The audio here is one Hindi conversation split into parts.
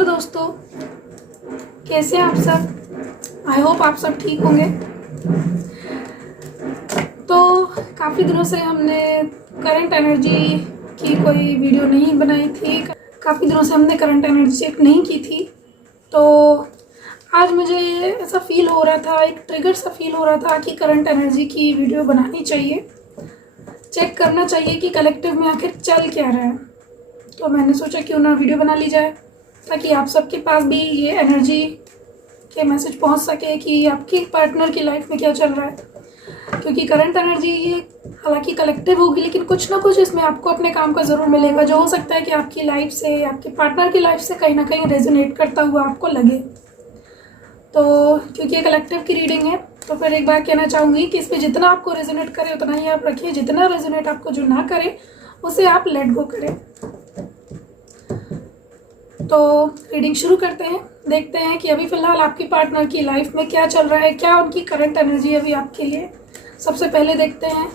हेलो दोस्तों, कैसे हैं आप सब। आई होप आप सब ठीक होंगे। तो काफ़ी दिनों से हमने करंट एनर्जी की कोई वीडियो नहीं बनाई थी। काफ़ी दिनों से हमने करंट एनर्जी चेक नहीं की थी। तो आज मुझे ऐसा फील हो रहा था, एक ट्रिगर सा फील हो रहा था कि करंट एनर्जी की वीडियो बनानी चाहिए, चेक करना चाहिए कि कलेक्टिव में आखिर चल क्या रहा है। तो मैंने सोचा क्यों ना वीडियो बना ली जाए, ताकि आप सबके पास भी ये एनर्जी के मैसेज पहुंच सके कि आपकी पार्टनर की लाइफ में क्या चल रहा है। क्योंकि करंट एनर्जी ये हालांकि कलेक्टिव होगी, लेकिन कुछ ना कुछ इसमें आपको अपने काम का ज़रूर मिलेगा, जो हो सकता है कि आपकी लाइफ से, आपके पार्टनर की लाइफ से कहीं ना कहीं रेजोनेट करता हुआ आपको लगे। तो क्योंकि ये कलेक्टिव की रीडिंग है, तो फिर एक बार कहना चाहूँगी कि इसमें जितना आपको रेजोनेट करे उतना ही आप रखिए, जितना रेजोनेट आपको जो ना करे उसे आप लेट गो करें। तो रीडिंग शुरू करते हैं, देखते हैं कि अभी फ़िलहाल आपकी पार्टनर की लाइफ में क्या चल रहा है, क्या उनकी करंट एनर्जी अभी आपके लिए। सबसे पहले देखते हैं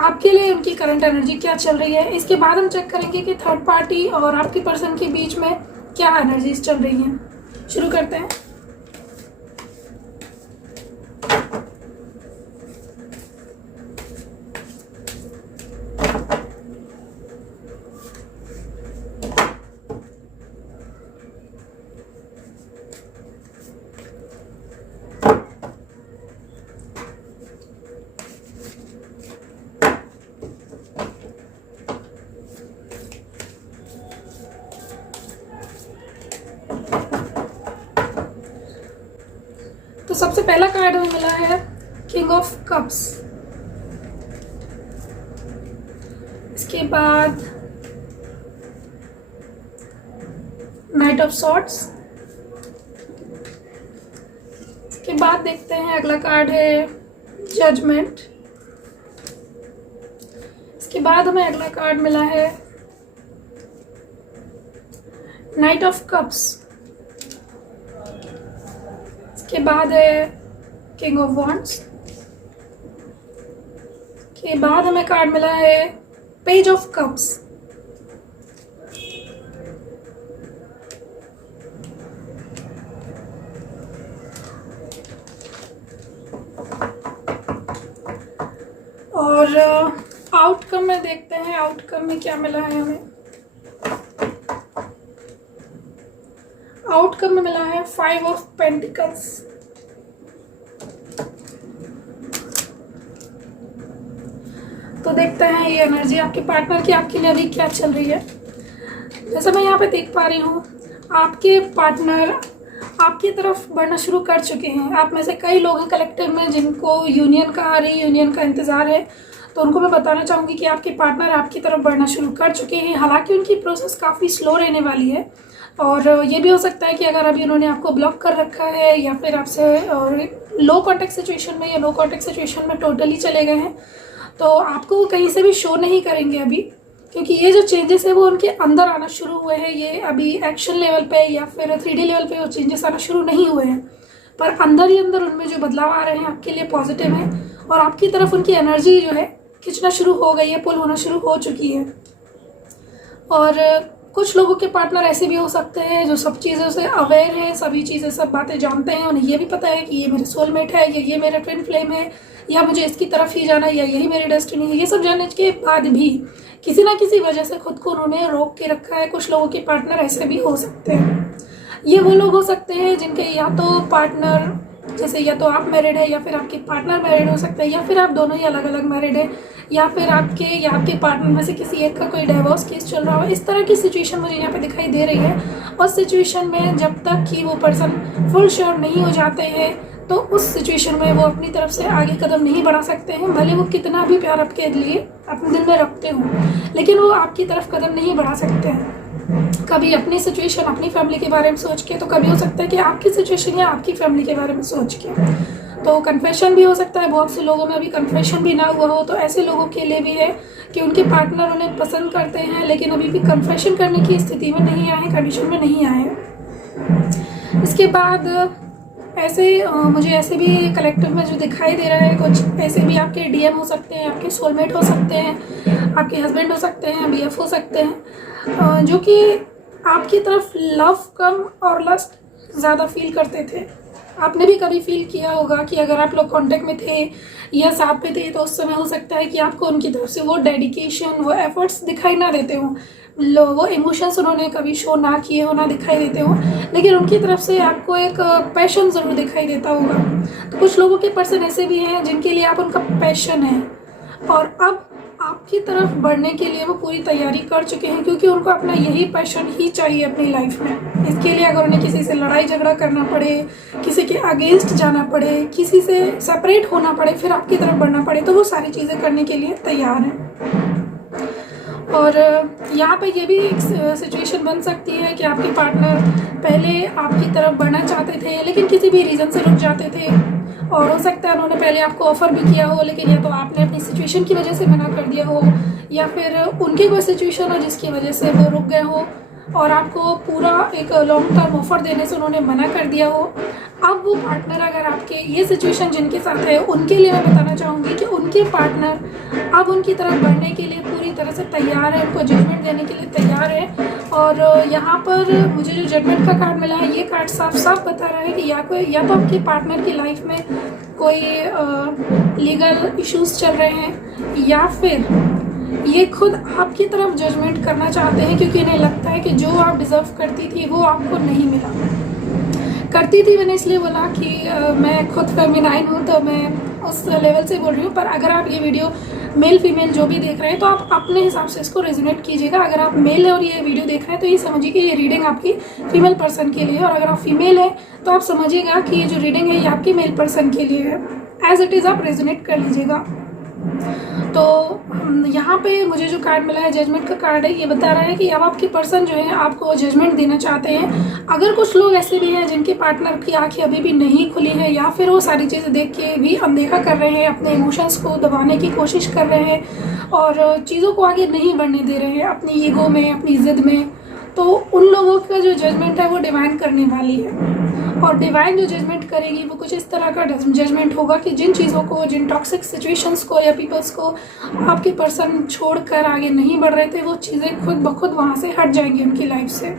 आपके लिए उनकी करंट एनर्जी क्या चल रही है। इसके बाद हम चेक करेंगे कि थर्ड पार्टी और आपकी पर्सन के बीच में क्या एनर्जीज चल रही हैं। शुरू करते हैं। तो सबसे पहला कार्ड हमें मिला है किंग ऑफ कप्स। इसके बाद नाइट ऑफ सॉर्ड्स। इसके बाद देखते हैं अगला कार्ड है जजमेंट। इसके बाद हमें अगला कार्ड मिला है नाइट ऑफ कप्स। के बाद है किंग ऑफ वॉन्ड्स। के बाद हमें कार्ड मिला है पेज ऑफ कप्स। और आउटकम में देखते हैं आउटकम में क्या मिला है हमें। आउटकम में मिला है 5 ऑफ पेंटिकल्स। तो देखते हैं ये एनर्जी आपके पार्टनर की आपके लिए अभी क्या चल रही है। जैसे मैं यहाँ पे देख पा रही हूँ, आपके पार्टनर आपकी तरफ बढ़ना शुरू कर चुके हैं। आप में से कई लोग हैं कलेक्टिव में जिनको यूनियन का रीयूनियन का इंतज़ार है। तो उनको मैं बताना चाहूँगी कि आपके पार्टनर आपकी तरफ बढ़ना शुरू कर चुके हैं। हालांकि उनकी प्रोसेस काफ़ी स्लो रहने वाली है, और ये भी हो सकता है कि अगर अभी उन्होंने आपको ब्लॉक कर रखा है या फिर आपसे लो कॉन्टेक्ट सिचुएशन में या नो कॉन्टेक्ट सिचुएशन में टोटली चले गए हैं, तो आपको वो कहीं से भी शो नहीं करेंगे अभी। क्योंकि ये जो चेंजेस है वो उनके अंदर आना शुरू हुए हैं। ये अभी एक्शन लेवल पे या फिर 3D लेवल पे वो चेंजेस आना शुरू नहीं हुए हैं, पर अंदर ही अंदर उनमें जो बदलाव आ रहे हैं आपके लिए पॉजिटिव है। और आपकी तरफ उनकी एनर्जी जो है खिंचना शुरू हो गई है, पुल होना शुरू हो चुकी है। और कुछ लोगों के पार्टनर ऐसे भी हो सकते हैं जो सब चीज़ों से अवेयर हैं, सभी चीज़ें, सब बातें जानते हैं। उन्हें ये भी पता है कि ये मेरे सोलमेट है, ये मेरा ट्विन फ्लेम है, या मुझे इसकी तरफ ही जाना है, या यही मेरी डेस्टिनी है। ये सब जानने के बाद भी किसी ना किसी वजह से खुद को उन्होंने रोक के रखा है। कुछ लोगों के पार्टनर ऐसे भी हो सकते हैं। ये वो लोग हो सकते हैं जिनके या तो पार्टनर, जैसे या तो आप मैरिड है या फिर आपके पार्टनर मैरिड हो सकते हैं, या फिर आप दोनों ही अलग अलग मैरिड है, या फिर आपके पार्टनर में से किसी एक का कोई डाइवोर्स केस चल रहा हो। इस तरह की सिचुएशन मुझे यहाँ पे दिखाई दे रही है। और सिचुएशन में जब तक कि वो पर्सन फुल श्योर नहीं हो जाते हैं, तो उस सिचुएशन में वो अपनी तरफ से आगे कदम नहीं बढ़ा सकते हैं। भले वो कितना भी प्यार आपके लिए अपने दिल में रखते हो, लेकिन वो आपकी तरफ कदम नहीं बढ़ा सकते हैं। कभी अपनी सिचुएशन, अपनी फैमिली के बारे में सोच के, तो कभी हो सकता है कि आपकी सिचुएशन या आपकी फैमिली के बारे में सोच के। तो कन्फेशन भी हो सकता है। बहुत से लोगों में अभी कन्फेशन भी ना हुआ हो, तो ऐसे लोगों के लिए भी है कि उनके पार्टनर उन्हें पसंद करते हैं, लेकिन अभी भी कन्फेशन करने की स्थिति में नहीं आए, कंडीशन में नहीं आए। इसके बाद मुझे ऐसे भी कलेक्टिव में जो दिखाई दे रहा है, कुछ ऐसे भी आपके डीएम हो सकते हैं, आपके सोलमेट हो सकते हैं, आपके हस्बैंड हो सकते हैं, बीएफ हो सकते हैं, जो कि आपकी तरफ लव कम और लस्ट ज़्यादा फील करते थे। आपने भी कभी फील किया होगा कि अगर आप लोग कांटेक्ट में थे या साथ पे थे तो उस समय हो सकता है कि आपको उनकी तरफ से वो डेडिकेशन, वो एफर्ट्स दिखाई ना देते हों, वो इमोशंस उन्होंने कभी शो ना किए हो, ना दिखाई देते हो, लेकिन उनकी तरफ से आपको एक पैशन ज़रूर दिखाई देता होगा। तो कुछ लोगों के पर्सन ऐसे भी हैं जिनके लिए आप उनका पैशन है और अब आपकी तरफ बढ़ने के लिए वो पूरी तैयारी कर चुके हैं, क्योंकि उनको अपना यही पैशन ही चाहिए अपनी लाइफ में। इसके लिए अगर उन्हें किसी से लड़ाई झगड़ा करना पड़े, किसी के अगेंस्ट जाना पड़े, किसी से सेपरेट होना पड़े, फिर आपकी तरफ बढ़ना पड़े, तो वो सारी चीज़ें करने के लिए तैयार हैं। और यहाँ पे ये भी एक सिचुएशन बन सकती है कि आपके पार्टनर पहले आपकी तरफ बढ़ना चाहते थे लेकिन किसी भी रीज़न से रुक जाते थे, और हो सकता है उन्होंने पहले आपको ऑफ़र भी किया हो, लेकिन या तो आपने अपनी सिचुएशन की वजह से मना कर दिया हो या फिर उनकी कोई सिचुएशन हो जिसकी वजह से वो रुक गए हो और आपको पूरा एक लॉन्ग टर्म ऑफ़र देने से उन्होंने मना कर दिया हो। अब वो पार्टनर अगर आपके ये सिचुएशन जिनके साथ है उनके लिए मैं बताना चाहूँगी कि उनके पार्टनर अब उनकी तरफ बढ़ने के लिए पूरी तरह से तैयार है, उनको जजमेंट देने के लिए तैयार है। और यहाँ पर मुझे जो जजमेंट का कार्ड मिला है, ये कार्ड साफ साफ बता रहा है कि या तो आपके पार्टनर की लाइफ में कोई लीगल इश्यूज़ चल रहे हैं या फिर ये खुद आपकी तरफ जजमेंट करना चाहते हैं, क्योंकि इन्हें लगता है कि जो आप डिज़र्व करती थी वो आपको नहीं मिला। करती थी मैंने इसलिए बोला कि मैं खुद फेमिनाइन हूँ तो मैं उस लेवल से बोल रही हूँ, पर अगर आप ये वीडियो मेल फीमेल जो भी देख रहे हैं तो आप अपने हिसाब से इसको रेजोनेट कीजिएगा। अगर आप मेल है और ये वीडियो देख रहे हैं तो ये समझिए कि ये रीडिंग आपकी फीमेल पर्सन के लिए है, और अगर आप फीमेल है तो आप समझिएगा कि ये जो रीडिंग है ये आपकी मेल पर्सन के लिए है। एज इट इज़ आप रेजोनेट कर लीजिएगा। तो यहाँ पे मुझे जो कार्ड मिला है, जजमेंट का कार्ड है, ये बता रहा है कि अब आपकी पर्सन जो है आपको जजमेंट देना चाहते हैं। अगर कुछ लोग ऐसे भी हैं जिनके पार्टनर की आंखें अभी भी नहीं खुली है या फिर वो सारी चीज़ें देख के भी अनदेखा कर रहे हैं, अपने इमोशंस को दबाने की कोशिश कर रहे हैं और चीज़ों को आगे नहीं बढ़ने दे रहे हैं अपनी ईगो में, अपनी ज़िद में, तो उन लोगों का जो जजमेंट है वो डिवाइन करने वाली है। और डिवाइन जो जजमेंट करेगी वो कुछ इस तरह का जजमेंट होगा कि जिन चीज़ों को, जिन टॉक्सिक सिचुएशंस को या पीपल्स को आपके पर्सन छोड़कर आगे नहीं बढ़ रहे थे, वो चीज़ें खुद ब खुद वहाँ से हट जाएंगी उनकी लाइफ से।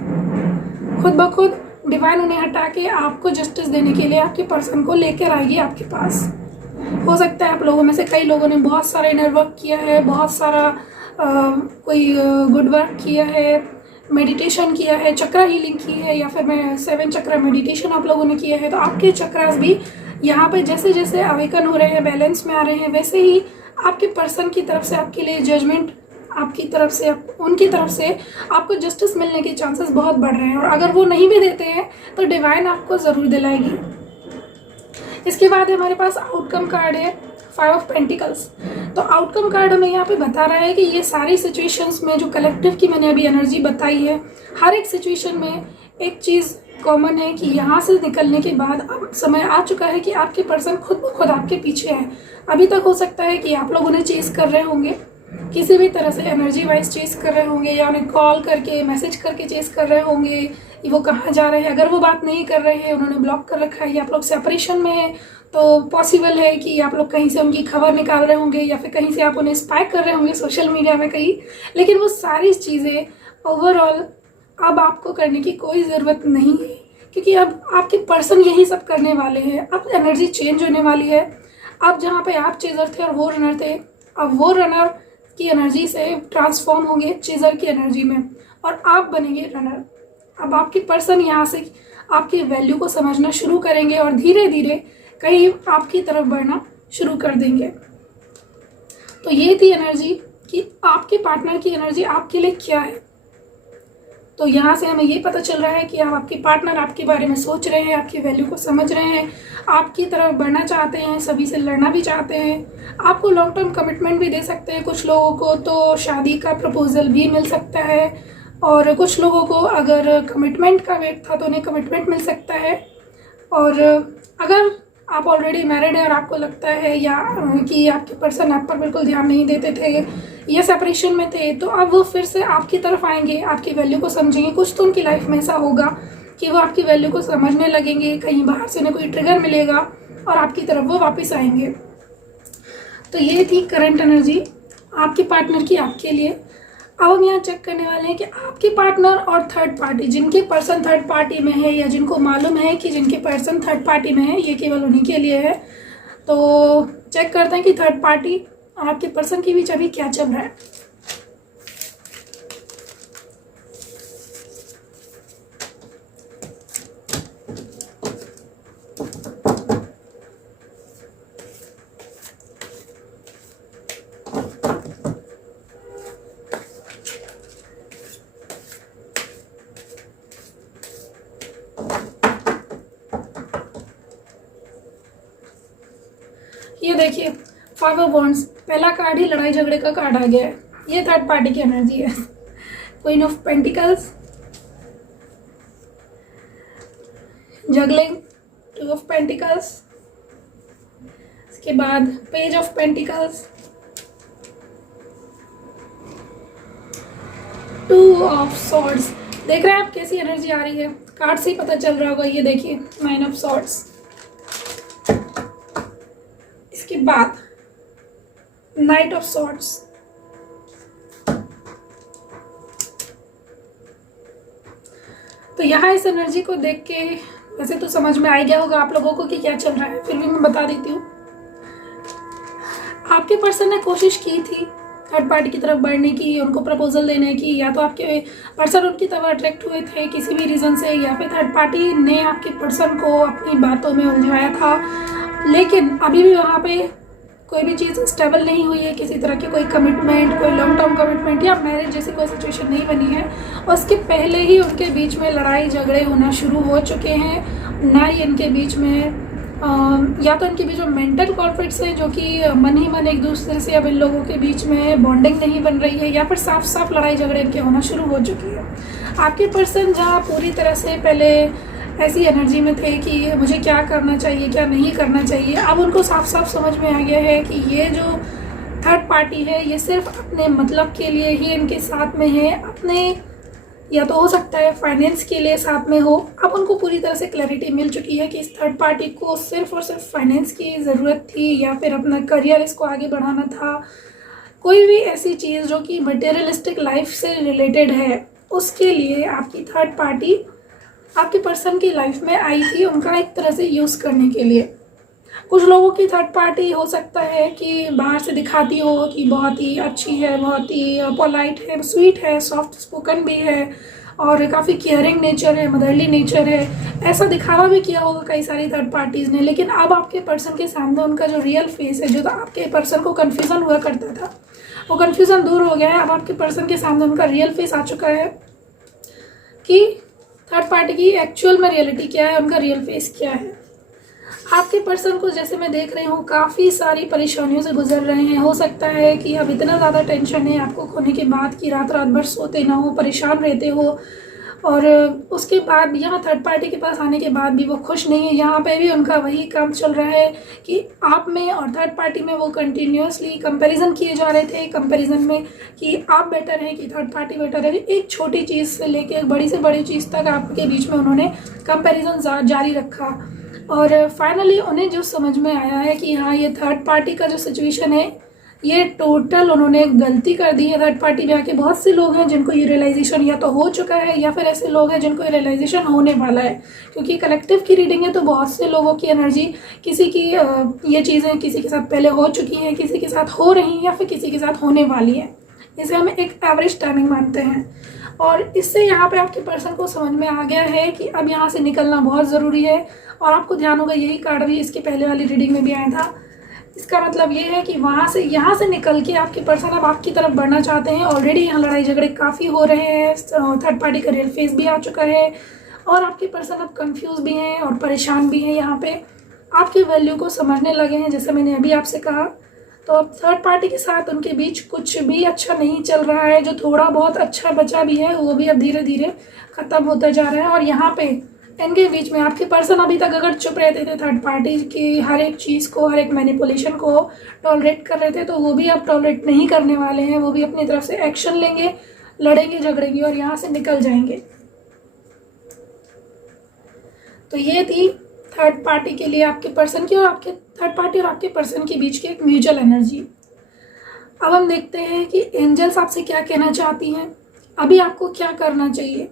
खुद ब खुद डिवाइन उन्हें हटा के आपको जस्टिस देने के लिए आपके पर्सन को लेकर आएगी आपके पास। हो सकता है आप लोगों में से कई लोगों ने बहुत सारा इनर वर्क किया है, बहुत सारा कोई गुड वर्क किया है, मेडिटेशन किया है, चक्रा हीलिंग की है, या फिर मैं 7 चक्रा मेडिटेशन आप लोगों ने किया है। तो आपके चक्रास भी यहाँ पे जैसे जैसे अवेकन हो रहे हैं, बैलेंस में आ रहे हैं, वैसे ही आपके पर्सन की तरफ से आपके लिए जजमेंट, आपकी तरफ से उनकी तरफ से आपको जस्टिस मिलने के चांसेस बहुत बढ़ रहे हैं। और अगर वो नहीं भी देते हैं तो डिवाइन आपको ज़रूर दिलाएगी। इसके बाद हमारे पास आउटकम कार्ड है, 5 ऑफ पेंटिकल्स। तो आउटकम कार्ड हमें यहाँ पे बता रहा है कि ये सारी सिचुएशंस में जो कलेक्टिव की मैंने अभी एनर्जी बताई है, हर एक सिचुएशन में एक चीज़ कॉमन है कि यहाँ से निकलने के बाद अब समय आ चुका है कि आपके पर्सन खुद ब खुद आपके पीछे है। अभी तक हो सकता है कि आप लोग उन्हें चेस कर रहे होंगे, किसी भी तरह से एनर्जी वाइज चेस कर रहे होंगे, या उन्हें कॉल करके, मैसेज करके चेस कर रहे होंगे कि वो कहाँ जा रहे हैं। अगर वो बात नहीं कर रहे हैं, उन्होंने ब्लॉक कर रखा है, या आप लोग सेपरेशन में हैं, तो पॉसिबल है कि आप लोग कहीं से उनकी खबर निकाल रहे होंगे या फिर कहीं से आप उन्हें स्पाई कर रहे होंगे सोशल मीडिया में कहीं। लेकिन वो सारी चीज़ें ओवरऑल अब आपको करने की कोई ज़रूरत नहीं है, क्योंकि अब आपके पर्सन यही सब करने वाले हैं। अब एनर्जी चेंज होने वाली है। अब जहाँ पे आप चेजर थे और वो रनर थे, अब वो रनर की एनर्जी से ट्रांसफॉर्म होंगे चेजर की एनर्जी में और आप बनेंगे रनर। अब आपके पर्सन यहाँ से आपकी वैल्यू को समझना शुरू करेंगे और धीरे धीरे कहीं आपकी तरफ बढ़ना शुरू कर देंगे। तो ये थी एनर्जी कि आपके पार्टनर की एनर्जी आपके लिए क्या है। तो यहाँ से हमें ये पता चल रहा है कि आपके पार्टनर आपके बारे में सोच रहे हैं, आपकी वैल्यू को समझ रहे हैं, आपकी तरफ बढ़ना चाहते हैं, सभी से लड़ना भी चाहते हैं, आपको लॉन्ग टर्म कमिटमेंट भी दे सकते हैं। कुछ लोगों को तो शादी का प्रपोजल भी मिल सकता है, और कुछ लोगों को अगर कमिटमेंट का वेट था तो उन्हें कमिटमेंट मिल सकता है। और अगर आप ऑलरेडी मैरिड है और आपको लगता है या कि आपके पर्सन आप पर बिल्कुल ध्यान नहीं देते थे या सेपरेशन में थे, तो अब वो फिर से आपकी तरफ आएंगे, आपकी वैल्यू को समझेंगे। कुछ तो उनकी लाइफ में ऐसा होगा कि वो आपकी वैल्यू को समझने लगेंगे, कहीं बाहर से उन्हें कोई ट्रिगर मिलेगा और आपकी तरफ वो वापस आएंगे। तो ये थी करंट एनर्जी आपके पार्टनर की आपके लिए। अब हम यहाँ चेक करने वाले हैं कि आपके पार्टनर और थर्ड पार्टी, जिनके पर्सन थर्ड पार्टी में है या जिनको मालूम है कि जिनके पर्सन थर्ड पार्टी में है, ये केवल उन्हीं के लिए है। तो चेक करते हैं कि थर्ड पार्टी और आपके पर्सन के बीच अभी क्या चल रहा है। ये देखिए 5 ऑफ वॉन्ड्स, पहला कार्ड ही लड़ाई झगड़े का कार्ड आ गया है। ये थर्ड पार्टी की एनर्जी है। Queen of pentacles, juggling, 2 of pentacles, इसके बाद page of pentacles, 2 of swords. देख रहे हैं आप कैसी एनर्जी आ रही है, कार्ड से ही पता चल रहा होगा। ये देखिए 9 ऑफ सॉर्ड्स, इसके बाद नाइट ऑफ सॉर्ड्स, तो यहाँ इस एनर्जी को देख के वैसे तो समझ में आ गया होगा आप लोगों को कि क्या चल रहा है, फिर भी मैं बता देती हूँ। आपके पर्सन ने कोशिश की थी थर्ड पार्टी की तरफ बढ़ने की, उनको प्रपोजल देने की, या तो आपके पर्सन उनकी तरफ अट्रैक्ट हुए थे किसी भी रीज़न से, या फिर थर्ड पार्टी ने आपके पर्सन को अपनी बातों में उलझाया था। लेकिन अभी भी वहाँ पे कोई भी चीज़ स्टेबल नहीं हुई है, किसी तरह की कोई कमिटमेंट, कोई लॉन्ग टर्म कमिटमेंट या मैरिज जैसी कोई सिचुएशन नहीं बनी है। और उसके पहले ही उनके बीच में लड़ाई झगड़े होना शुरू हो चुके हैं। ना ही इनके बीच में या तो इनके बीच में मेंटल कॉन्फ्लिक्ट्स है, जो कि मन ही मन एक दूसरे से अब इन लोगों के बीच में बॉन्डिंग नहीं बन रही है, या फिर साफ साफ लड़ाई झगड़े इनके होना शुरू हो चुकी है। आपके पर्सन जहाँ पूरी तरह से पहले ऐसी एनर्जी में थे कि मुझे क्या करना चाहिए क्या नहीं करना चाहिए, अब उनको साफ साफ समझ में आ गया है कि ये जो थर्ड पार्टी है ये सिर्फ अपने मतलब के लिए ही इनके साथ में है, अपने या तो हो सकता है फाइनेंस के लिए साथ में हो। अब उनको पूरी तरह से क्लैरिटी मिल चुकी है कि इस थर्ड पार्टी को सिर्फ और सिर्फ फाइनेंस की ज़रूरत थी, या फिर अपना करियर इसको आगे बढ़ाना था। कोई भी ऐसी चीज़ जो कि मटेरियलिस्टिक लाइफ से रिलेटेड है, उसके लिए आपकी थर्ड पार्टी आपके पर्सन की लाइफ में आई थी, उनका एक तरह से यूज़ करने के लिए। कुछ लोगों की थर्ड पार्टी हो सकता है कि बाहर से दिखाती हो कि बहुत ही अच्छी है, बहुत ही पोलाइट है, स्वीट है, सॉफ्ट स्पोकन भी है और काफ़ी केयरिंग नेचर है, मदरली नेचर है, ऐसा दिखावा भी किया होगा कई सारी थर्ड पार्टीज़ ने। लेकिन अब आपके पर्सन के सामने उनका जो रियल फेस है, जो तो आपके पर्सन को कन्फ्यूज़न हुआ करता था, वो कन्फ्यूज़न दूर हो गया है। अब आपके पर्सन के सामने उनका रियल फेस आ चुका है कि थर्ड पार्टी की एक्चुअल में रियलिटी क्या है, उनका रियल फेस क्या है। आपके पर्सन को जैसे मैं देख रही हूँ काफ़ी सारी परेशानियों से गुजर रहे हैं। हो सकता है कि अब इतना ज़्यादा टेंशन है आपको खोने के बाद कि रात रात भर सोते ना हो, परेशान रहते हो, और उसके बाद यहाँ थर्ड पार्टी के पास आने के बाद भी वो खुश नहीं है। यहाँ पे भी उनका वही काम चल रहा है कि आप में और थर्ड पार्टी में वो कंटिन्यूसली कंपैरिजन किए जा रहे थे, कंपैरिजन में कि आप बेटर हैं कि थर्ड पार्टी बेटर है। एक छोटी चीज़ से लेके एक बड़ी से बड़ी चीज़ तक आपके बीच में उन्होंने कंपैरिजन जारी रखा, और फाइनली उन्हें जो समझ में आया है कि हाँ ये थर्ड पार्टी का जो सिचुएशन है ये टोटल उन्होंने गलती कर दी है। थर्ड पार्टी में आके बहुत से लोग हैं जिनको ये रियलाइजेशन या तो हो चुका है, या फिर ऐसे लोग हैं जिनको ये रियलाइजेशन होने वाला है, क्योंकि कलेक्टिव की रीडिंग है तो बहुत से लोगों की एनर्जी, किसी की ये चीज़ें किसी के साथ पहले हो चुकी हैं, किसी के साथ हो रही हैं, या फिर किसी के साथ होने वाली है। इसे हम एक एवरेज टाइमिंग मानते हैं, और इससे यहाँ पे आपके पर्सन को समझ में आ गया है कि अब यहाँ से निकलना बहुत ज़रूरी है। और आपको ध्यान होगा यही कार्ड भी इसके पहले वाली रीडिंग में भी आया था। इसका मतलब ये है कि वहाँ से यहाँ से निकल के आपके पर्सन अब आपकी तरफ बढ़ना चाहते हैं। ऑलरेडी यहाँ लड़ाई झगड़े काफ़ी हो रहे हैं, थर्ड पार्टी का रियल फेस भी आ चुका है, और आपके पर्सन अब कंफ्यूज भी हैं और परेशान भी हैं। यहाँ पे आपकी वैल्यू को समझने लगे हैं, जैसे मैंने अभी आपसे कहा। तो अब थर्ड पार्टी के साथ उनके बीच कुछ भी अच्छा नहीं चल रहा है। जो थोड़ा बहुत अच्छा बचा भी है वो भी अब धीरे धीरे ख़त्म होता जा रहा है। और यहाँ पे इनके बीच में आपके पर्सन अभी तक अगर चुप रहते थे, थर्ड पार्टी की हर एक चीज़ को, हर एक मैनिपुलेशन को टॉलरेट कर रहे थे, तो वो भी अब टॉलरेट नहीं करने वाले हैं। वो भी अपनी तरफ से एक्शन लेंगे, लड़ेंगे झगड़ेंगे और यहाँ से निकल जाएंगे। तो ये थी थर्ड पार्टी के लिए आपके पर्सन की और आपके थर्ड पार्टी और आपके पर्सन के बीच की एक म्यूचुअल एनर्जी। अब हम देखते हैं कि एंजल्स आपसे क्या कहना चाहती हैं, अभी आपको क्या करना चाहिए।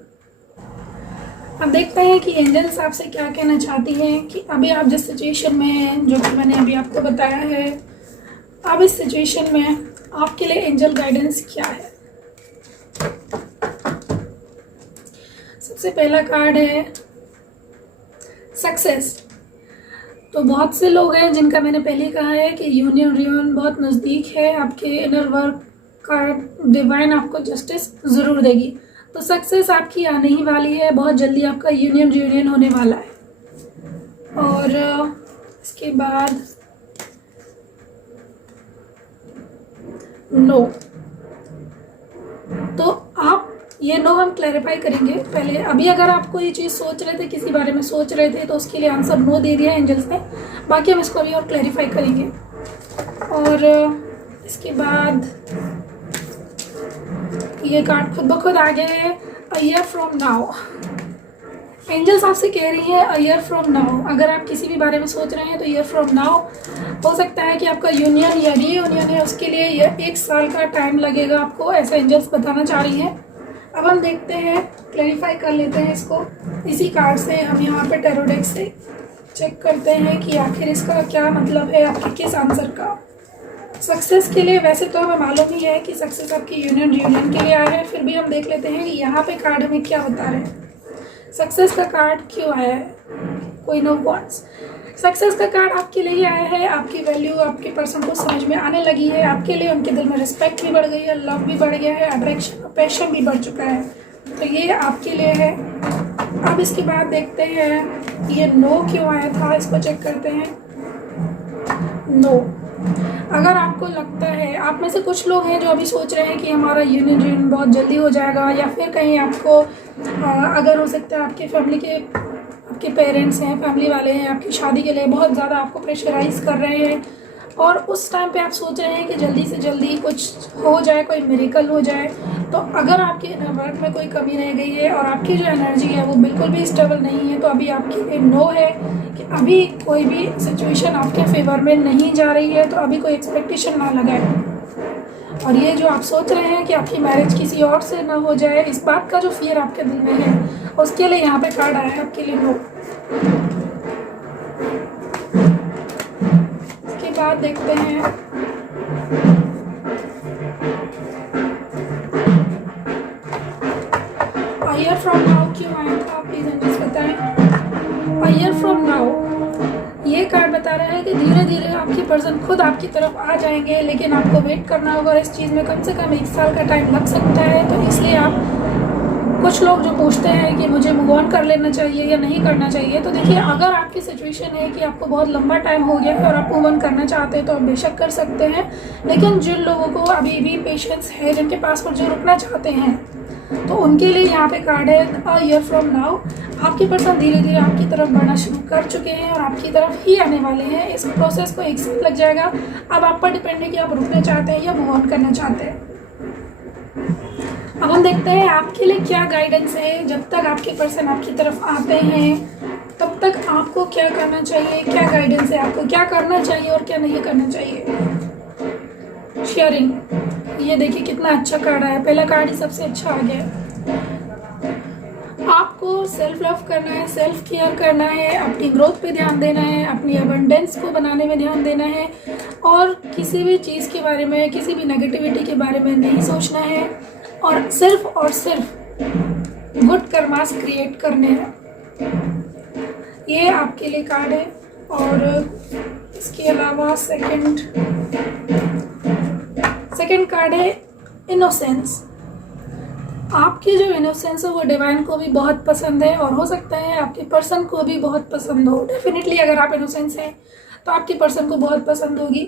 अब देखते हैं कि एंजल्स आपसे क्या कहना चाहती हैं कि अभी आप जिस सिचुएशन में हैं, जो कि मैंने अभी आपको बताया है, अब इस सिचुएशन में आपके लिए एंजल गाइडेंस क्या है। सबसे पहला कार्ड है सक्सेस। तो बहुत से लोग हैं जिनका मैंने पहले कहा है कि यूनियन बहुत नज़दीक है, आपके इनर वर्क का डिवाइन आपको जस्टिस ज़रूर देगी। तो सक्सेस आपकी आने ही वाली है, बहुत जल्दी आपका यूनियन होने वाला है। और इसके बाद नो, तो आप ये नो हम क्लैरिफाई करेंगे पहले। अभी अगर आप कोई चीज़ सोच रहे थे, किसी बारे में सोच रहे थे, तो उसके लिए आंसर नो दे दिया एंजल्स ने। बाकी हम इसको अभी और क्लैरिफाई करेंगे। और इसके बाद ये कार्ड खुद ब खुद आ गया है, a year from now. Angels आपसे कह रही है अ ईयर फ्रॉम नाउ। अगर आप किसी भी बारे में सोच रहे हैं तो ईयर फ्रॉम नाउ हो सकता है कि आपका यूनियन या रीयूनियन है, उसके लिए यह 1 साल का टाइम लगेगा आपको, ऐसा एंजल्स बताना चाह रही हैं। अब हम देखते हैं, क्लैरिफाई कर लेते हैं इसको। इसी कार्ड से हम यहाँ पे टैरो डेक से चेक करते हैं कि आखिर इसका क्या मतलब है आपके किस आंसर का। सक्सेस के लिए वैसे तो हमें मालूम ही है कि सक्सेस आपकी यूनियन के लिए आया है, फिर भी हम देख लेते हैं कि यहाँ पे कार्ड हमें क्या बता रहे हैं। सक्सेस का कार्ड क्यों आया है, क्वीन ऑफ वॉन्ड्स। सक्सेस का कार्ड आपके लिए आया है, आपकी वैल्यू आपके पर्सन को समझ में आने लगी है, आपके लिए उनके दिल में रिस्पेक्ट भी बढ़ गई है, लव भी बढ़ गया है, अट्रैक्शन पैशन भी बढ़ चुका है। तो ये आपके लिए है। अब इसके बाद देखते हैं ये नो क्यों आया था, इसको चेक करते हैं। नो, अगर आपको लगता है, आप में से कुछ लोग हैं जो अभी सोच रहे हैं कि हमारा यूनियन बहुत जल्दी हो जाएगा, या फिर कहीं आपको अगर हो सकता है आपके फैमिली के, आपके पेरेंट्स हैं, फैमिली वाले हैं, आपकी शादी के लिए बहुत ज़्यादा आपको प्रेशराइज कर रहे हैं, और उस टाइम पे आप सोच रहे हैं कि जल्दी से जल्दी कुछ हो जाए, कोई मिरेकल हो जाए। तो अगर आपके वर्क में कोई कमी रह गई है और आपकी जो एनर्जी है वो बिल्कुल भी स्टेबल नहीं है, तो अभी आपके लिए नो है कि अभी कोई भी सिचुएशन आपके फेवर में नहीं जा रही है, तो अभी कोई एक्सपेक्टेशन ना लगाए। और ये जो आप सोच रहे हैं कि आपकी मैरिज किसी और से ना हो जाए, इस बात का जो फियर आपके दिल में है, उसके लिए यहाँ पे कार्ड आया है आपके लिए नो। इसके बाद देखते हैं अ ईयर फ्रॉम नाउ क्यों आया था, प्लीज एंजल्स बताएं। अ ईयर फ्रॉम नाउ, ये कार्ड बता रहा है कि धीरे धीरे आपके पर्सन खुद आपकी तरफ आ जाएंगे, लेकिन आपको वेट करना होगा। इस चीज़ में कम से कम 1 साल का टाइम लग सकता है। तो इसलिए आप, कुछ लोग जो पूछते हैं कि मुझे मूव ऑन कर लेना चाहिए या नहीं करना चाहिए, तो देखिए, अगर आपकी सिचुएशन है कि आपको बहुत लंबा टाइम हो गया है और आप मूव ऑन करना चाहते हैं तो आप बेशक कर सकते हैं। लेकिन जिन लोगों को अभी भी पेशेंस है, जिनके पास पर जो रुकना चाहते हैं, तो उनके लिए यहाँ पे कार्ड है अ ईयर फ्रॉम नाउ। आपके पर्सन धीरे धीरे आपकी तरफ बढ़ना शुरू कर चुके हैं और आपकी तरफ ही आने वाले हैं। इस प्रोसेस को 1 साल लग जाएगा। अब आप पर डिपेंड है कि आप रुकना चाहते हैं या मूव ऑन करना चाहते हैं। अब हम देखते हैं आपके लिए क्या गाइडेंस है। जब तक आपके पर्सन आपकी तरफ आते हैं तब तक आपको क्या करना चाहिए, क्या गाइडेंस है, आपको क्या करना चाहिए और क्या नहीं करना चाहिए। शेयरिंग, ये देखिए कितना अच्छा कार्ड आया, पहला कार्ड ही सबसे अच्छा आ गया। आपको सेल्फ लव करना है, सेल्फ केयर करना है, अपनी ग्रोथ पे ध्यान देना है, अपनी अबंडेंस को बनाने में ध्यान देना है, और किसी भी चीज़ के बारे में, किसी भी नेगेटिविटी के बारे में नहीं सोचना है, और सिर्फ गुड कर्मास क्रिएट करने हैं। ये आपके लिए कार्ड है। और इसके अलावा सेकंड कार्ड है इनोसेंस। आपकी जो इनोसेंस है वो डिवाइन को भी बहुत पसंद है, और हो सकता है आपके पर्सन को भी बहुत पसंद हो। डेफिनेटली अगर आप इनोसेंस हैं तो आपके पर्सन को बहुत पसंद होगी।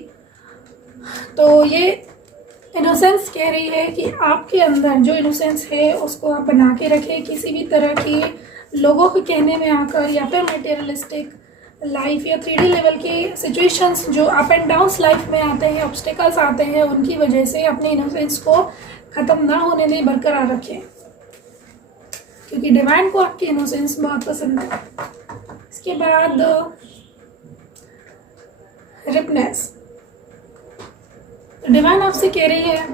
तो ये इनोसेंस कह रही है कि आपके अंदर जो इनोसेंस है उसको आप बना के रखें। किसी भी तरह की लोगों के कहने में आकर, या फिर मटेरियलिस्टिक लाइफ या 3D लेवल के सिचुएशंस जो अप एंड डाउन्स लाइफ में आते हैं, ऑब्स्टिकल्स आते हैं, उनकी वजह से अपने इनोसेंस को ख़त्म ना होने दें, बरकरार रखें, क्योंकि डिवाइन को आपकी इनोसेंस बहुत पसंद है। इसके बाद रिपनेस, तो डिवाइन आपसे कह रही है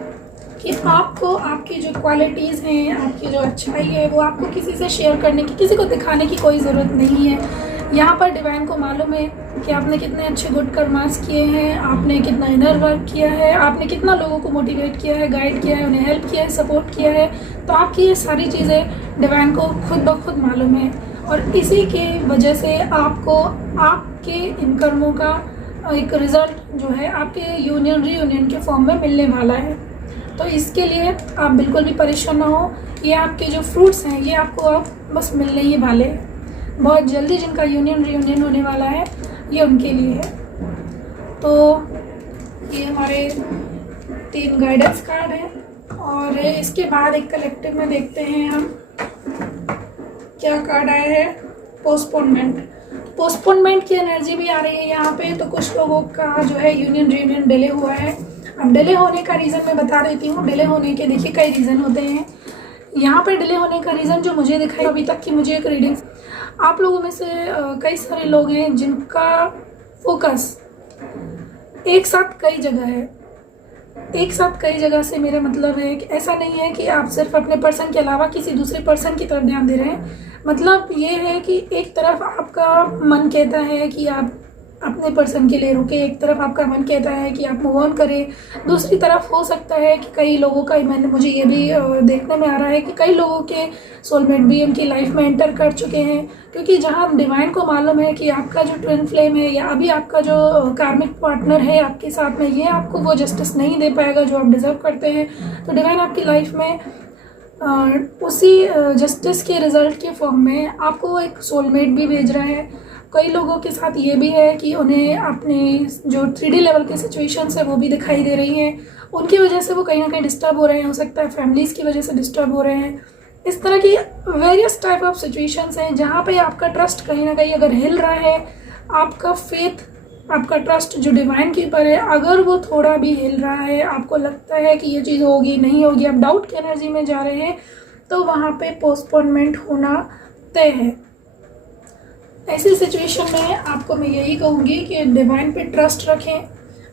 कि आपको आपकी जो क्वालिटीज़ हैं, आपकी जो अच्छाई है, वो आपको किसी से शेयर करने की, किसी को दिखाने की कोई ज़रूरत नहीं है। यहाँ पर डिवाइन को मालूम है कि आपने कितने अच्छे गुड कर्मास किए हैं, आपने कितना इनर वर्क किया है, आपने कितना लोगों को मोटिवेट किया है, गाइड किया है, उन्हें हेल्प किया है, सपोर्ट किया है। तो आपकी ये सारी चीज़ें डिवाइन को खुद ब खुद मालूम है, और इसी के वजह से आपको आपके इन कर्मों का एक रिज़ल्ट जो है आपके यूनियन रीयूनियन के फॉर्म में मिलने वाला है। तो इसके लिए आप बिल्कुल भी परेशान ना हो। ये आपके जो फ्रूट्स हैं ये आपको अब बस मिलने ही वाले हैं। बहुत जल्दी जिनका यूनियन रीयूनियन होने वाला है ये उनके लिए है। तो ये हमारे 3 गाइडेंस कार्ड हैं, और इसके बाद एक कलेक्टिव में देखते हैं हम क्या कार्ड आया है। पोस्टपोनमेंट की एनर्जी भी आ रही है यहाँ पे। तो कुछ लोगों का जो है यूनियन रीयूनियन डिले हुआ है। अब डिले होने का रीज़न मैं बता देती हूँ। डिले होने के देखिए कई रीज़न होते हैं। यहाँ पे डिले होने का रीज़न जो मुझे दिखाई अभी तक की मुझे एक रीडिंग, आप लोगों में से कई सारे लोग हैं जिनका फोकस एक साथ कई जगह है। एक साथ कई जगह से मेरा मतलब है कि ऐसा नहीं है कि आप सिर्फ अपने पर्सन के अलावा किसी दूसरे पर्सन की तरफ ध्यान दे रहे हैं। मतलब ये है कि एक तरफ आपका मन कहता है कि आप अपने पर्सन के लिए रुके, एक तरफ आपका मन कहता है कि आप मूव ऑन करें, दूसरी तरफ हो सकता है कि कई लोगों का, मुझे ये भी देखने में आ रहा है कि कई लोगों के सोलमेट भी उनकी लाइफ में एंटर कर चुके हैं। क्योंकि जहाँ डिवाइन को मालूम है कि आपका जो ट्विन फ्लेम है या अभी आपका जो कार्मिक पार्टनर है आपके साथ में, ये आपको वो जस्टिस नहीं दे पाएगा जो आप डिज़र्व करते हैं। तो डिवाइन आपकी लाइफ में उसी जस्टिस के रिज़ल्ट के फॉर्म में आपको एक सोलमेट भी भेज रहा है। कई लोगों के साथ ये भी है कि उन्हें अपने जो 3D लेवल के सिचुएशंस है वो भी दिखाई दे रही हैं। उनकी वजह से वो कहीं ना कहीं डिस्टर्ब हो रहे हैं, हो सकता है फैमिलीज़ की वजह से डिस्टर्ब हो रहे हैं। इस तरह की वेरियस टाइप ऑफ सिचुएशंस हैं जहाँ पे आपका ट्रस्ट कहीं ना कहीं अगर हिल रहा है, आपका फेथ, आपका ट्रस्ट जो डिवाइन के ऊपर है, अगर वो थोड़ा भी हिल रहा है, आपको लगता है कि ये चीज़ होगी नहीं होगी, आप डाउट की एनर्जी में जा रहे हैं, तो वहाँ पे पोस्टपोनमेंट होना तय है। ऐसी सिचुएशन में आपको मैं यही कहूँगी कि डिवाइन पे ट्रस्ट रखें।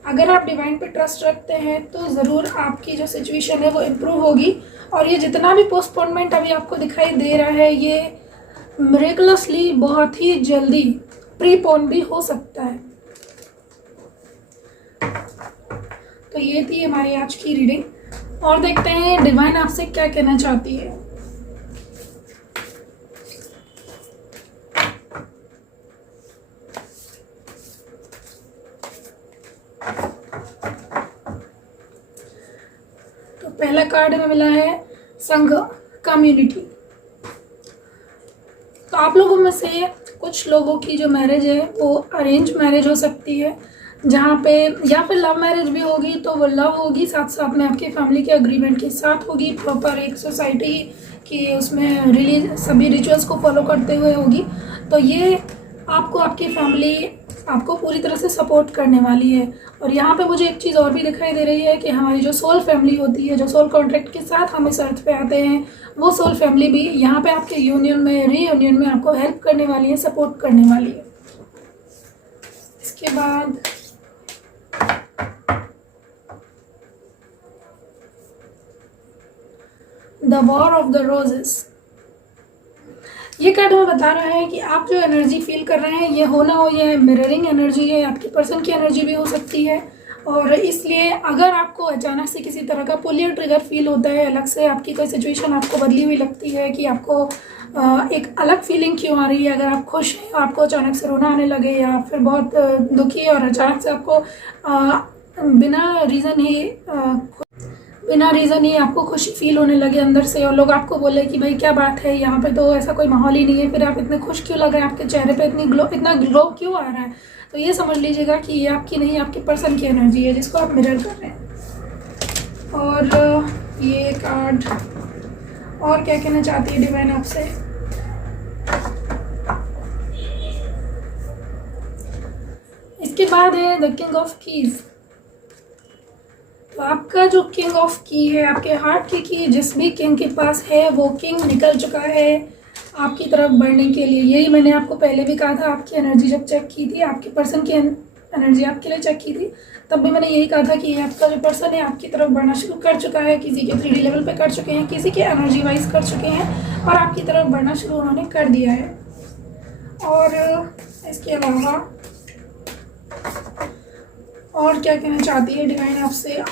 अगर आप डिवाइन पे ट्रस्ट रखते हैं तो ज़रूर आपकी जो सिचुएशन है वो इम्प्रूव होगी। और ये जितना भी पोस्टपोनमेंट अभी आपको दिखाई दे रहा है ये मिरेकलसली बहुत ही जल्दी प्रीपोन भी हो सकता है। तो ये थी हमारी आज की रीडिंग, और देखते हैं डिवाइन आपसे क्या कहना चाहती है। तो पहला कार्ड में मिला है संघ, कम्युनिटी। तो आप लोगों में से कुछ लोगों की जो मैरिज है वो अरेंज मैरिज हो सकती है, जहाँ पे या फिर लव मैरिज भी होगी तो वो लव होगी, साथ साथ में आपकी फैमिली के अग्रीमेंट के साथ होगी, प्रॉपर एक सोसाइटी की उसमें सभी रिचुअल्स को फॉलो करते हुए होगी। तो ये आपको आपकी फैमिली आपको पूरी तरह से सपोर्ट करने वाली है। और यहाँ पे मुझे एक चीज़ और भी दिखाई दे रही है कि हमारी जो सोल फैमिली होती है, जो सोल कॉन्ट्रैक्ट के साथ हम इस अर्थ पे आते हैं, वो सोल फैमिली भी यहाँ पे आपके यूनियन में, रीयूनियन में आपको हेल्प करने वाली है, सपोर्ट करने वाली है। इसके बाद the war of the roses. ये कार्ड हमें बता रहा है कि आप जो एनर्जी फील कर रहे हैं, ये हो ना हो ये मिररिंग एनर्जी है, आपकी पर्सन की एनर्जी भी हो सकती है। और इसलिए अगर आपको अचानक से किसी तरह का पुल या ट्रिगर फील होता है, अलग से आपकी कोई सिचुएशन आपको बदली हुई लगती है कि आपको एक अलग फीलिंग क्यों आ रही है, अगर आप खुश हैं आपको अचानक से रोना आने लगे, या फिर बहुत दुखी है और अचानक से आपको बिना रीज़न ही आपको खुशी फील होने लगे अंदर से, और लोग आपको बोले कि भाई क्या बात है, यहाँ पे तो ऐसा कोई माहौल ही नहीं है, फिर आप इतने खुश क्यों लग रहे हैं, आपके चेहरे पे इतना ग्लो क्यों आ रहा है, तो ये समझ लीजिएगा कि ये आपकी नहीं, आपके पर्सन की एनर्जी है जिसको आप मिरर कर रहे हैं। और ये कार्ड और क्या कहना चाहती है डिवाइन आपसे। इसके बाद है द किंग ऑफ कीज। तो आपका जो किंग ऑफ की है, आपके हार्ट की जिस भी किंग के पास है, वो किंग निकल चुका है आपकी तरफ बढ़ने के लिए। यही मैंने आपको पहले भी कहा था, आपकी एनर्जी जब चेक की थी, आपके पर्सन की एनर्जी आपके लिए चेक की थी, तब भी मैंने यही कहा था कि आपका जो पर्सन है आपकी तरफ बढ़ना शुरू कर चुका है, किसी के 3D लेवल पे कर चुके हैं, किसी के एनर्जी वाइज कर चुके हैं और आपकी तरफ बढ़ना शुरू उन्होंने कर दिया है। और इसके अलावा और क्या कहना चाहती है डिवाइन आपसे,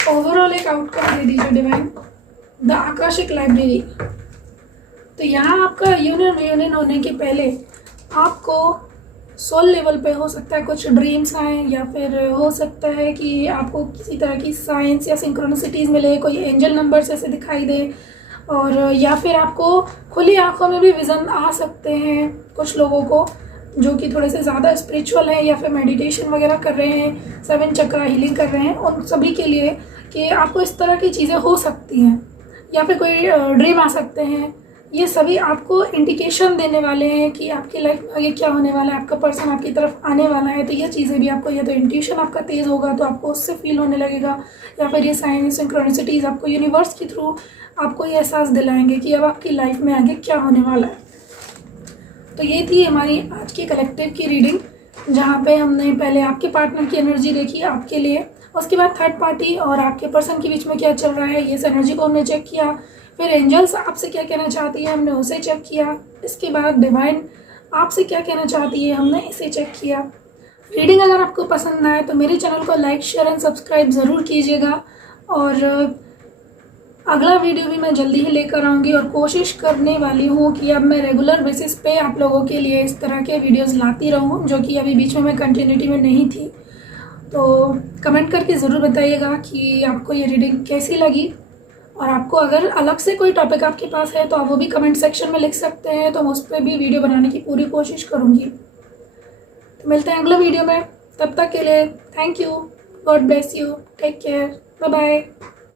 ओवरऑल एक आउटकम दे दीजिए डिवाइन। द आकाशिक लाइब्रेरी, तो यहाँ आपका यूनियन होने के पहले आपको सोल लेवल पे हो सकता है कुछ ड्रीम्स आए, या फिर हो सकता है कि आपको किसी तरह की साइंस या सिंक्रोनिसिटीज़ मिले, कोई एंजल नंबर्स ऐसे दिखाई दे, और या फिर आपको खुली आंखों में भी विज़न आ सकते हैं कुछ लोगों को जो कि थोड़े से ज़्यादा स्पिरिचुअल हैं या फिर मेडिटेशन वगैरह कर रहे हैं, 7 चक्रा हीलिंग कर रहे हैं, उन सभी के लिए कि आपको इस तरह की चीज़ें हो सकती हैं, या फिर कोई ड्रीम आ सकते हैं। ये सभी आपको इंडिकेशन देने वाले हैं कि आपकी लाइफ में आगे क्या होने वाला है, आपका पर्सन आपकी तरफ आने वाला है। तो ये चीज़ें भी आपको, या तो इंट्यूशन आपका तेज़ होगा तो आपको उससे फील होने लगेगा, या फिर ये साइंस सिंक्रोनिसिटीज़ आपको यूनिवर्स के थ्रू आपको ये एहसास दिलाएंगे कि अब आपकी लाइफ में आगे क्या होने वाला है। तो ये थी हमारी आज की कलेक्टिव की रीडिंग, जहाँ पे हमने पहले आपके पार्टनर की एनर्जी देखी आपके लिए, उसके बाद थर्ड पार्टी और आपके पर्सन के बीच में क्या चल रहा है, ये एनर्जी को हमने चेक किया। फिर एंजल्स आपसे क्या कहना चाहती है, हमने उसे चेक किया। इसके बाद डिवाइन आपसे क्या कहना चाहती है, हमने इसे चेक किया। रीडिंग अगर आपको पसंद आए तो मेरे चैनल को लाइक शेयर एंड सब्सक्राइब ज़रूर कीजिएगा, और अगला वीडियो भी मैं जल्दी ही लेकर आऊँगी, और कोशिश करने वाली हूँ कि अब मैं रेगुलर बेसिस पे आप लोगों के लिए इस तरह के वीडियोस लाती रहूँ, जो कि अभी बीच में मैं कंटिन्यूटी में नहीं थी। तो कमेंट करके ज़रूर बताइएगा कि आपको ये रीडिंग कैसी लगी, और आपको अगर अलग से कोई टॉपिक आपके पास है तो आप वो भी कमेंट सेक्शन में लिख सकते हैं, तो उस पर भी वीडियो बनाने की पूरी कोशिश करूँगी। तो मिलते हैं अगले वीडियो में, तब तक के लिए thank you, god bless you, take care, bye bye.